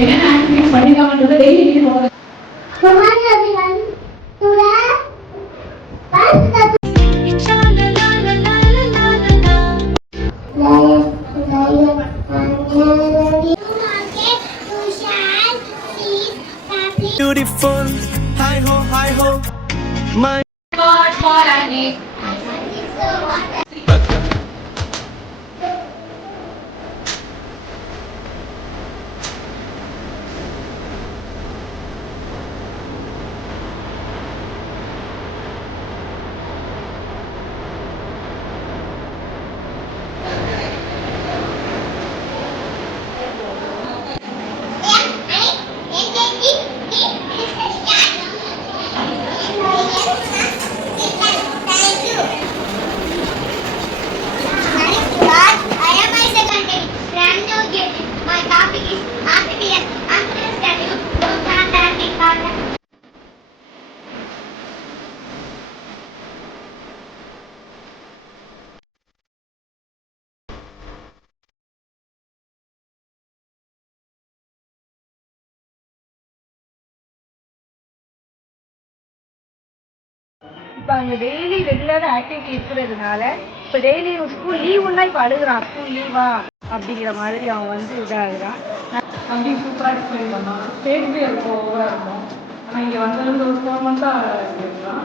என்னென்ன ஆக்டிவிட்டிஸ் பண்ணிருக்காங்கன்றத daily video போடுங்க. Beautiful, hi ho, my God for an egg. இப்போ அங்கே டெய்லி ரெகுலராக ஆக்டிவிட்டி இருக்கிறதுனால இப்போ டெய்லி ஸ்கூல் லீவுன்னா இப்போ அழுகுறான், ஸ்கூல் லீவா அப்படிங்கிற மாதிரி அவன் வந்து இதாகிறான். தம்பி சூப்பராக எக்ஸ்பிளைன் பண்ணான். ஸ்டேஜ்லேயே இருக்கும் ஓவராக இருக்கும். ஆனால் இங்கே வந்ததுலேருந்து ஒரு 4 மந்த்தாக இருக்கான்.